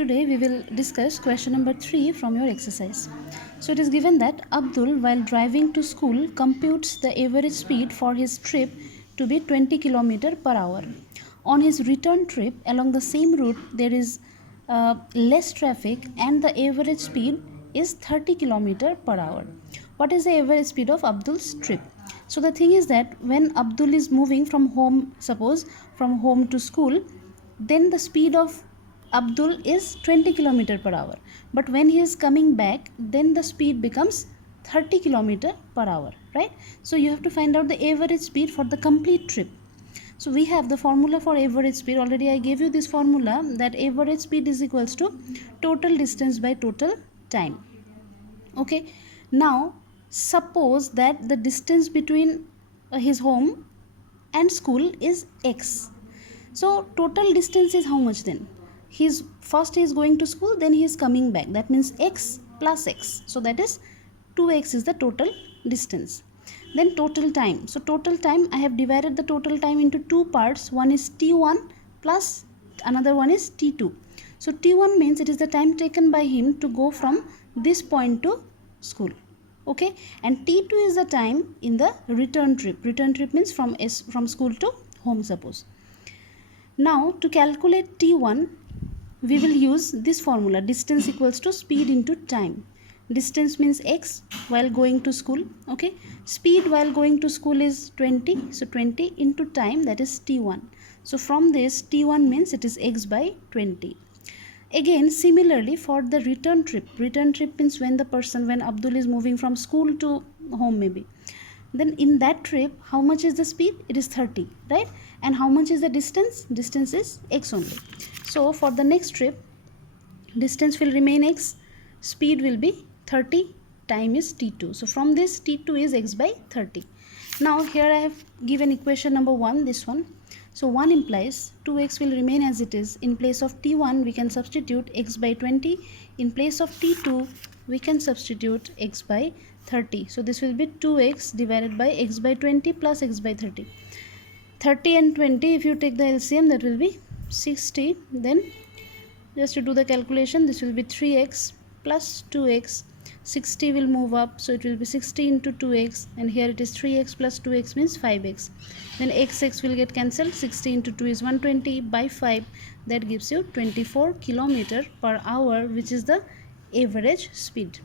Today we will discuss question number 3 from your exercise. So it is given that Abdul, while driving to school, computes the average speed for his trip to be 20 km per hour. On his return trip along the same route, there is less traffic and the average speed is 30 km per hour. What is the average speed of Abdul's trip? So the thing is that when Abdul is moving from home, suppose from home to school, then the speed of Abdul is 20 km per hour. But when he is coming back, then the speed becomes 30 km per hour, right? So you have to find out the average speed for the complete trip. So we have the formula for average speed. Already I gave you this formula, that average speed is equals to total distance by total time. Okay. Now suppose that the distance between his home and school is x. So total distance is how much then? First he is going to school, then he is coming back. That means x plus x. So that is 2x is the total distance. Then total time. So total time, I have divided the total time into two parts. One is t1 plus another one is t2. So t1 means it is the time taken by him to go from this point to school. Okay, and t2 is the time in the return trip. Return trip means from school to home, suppose. Now to calculate t1, we will use this formula, distance equals to speed into time. Distance means x while going to school. Okay, speed while going to school is 20, so 20 into time, that is t1. So from this, t1 means it is x by 20. Again, similarly for the return trip means when Abdul is moving from school to home maybe. Then in that trip, how much is the speed? It is 30, right? And how much is the distance? Distance is x only. So for the next trip, distance will remain x, speed will be 30, time is t2. So from this, t2 is x by 30. Now here I have given equation number 1, this one. So 1 implies 2x will remain as it is. In place of t1, we can substitute x by 20. In place of t2, we can substitute x by 30. So this will be 2x divided by x by 20 plus x by 30. 30 and 20, if you take the LCM, that will be 60. Then just to do the calculation, this will be 3x plus 2x. 60 will move up, so it will be 60 into 2x, and here it is 3x plus 2x means 5x. Then x will get cancelled. 60 into 2 is 120 by 5, that gives you 24 km per hour, which is the average speed.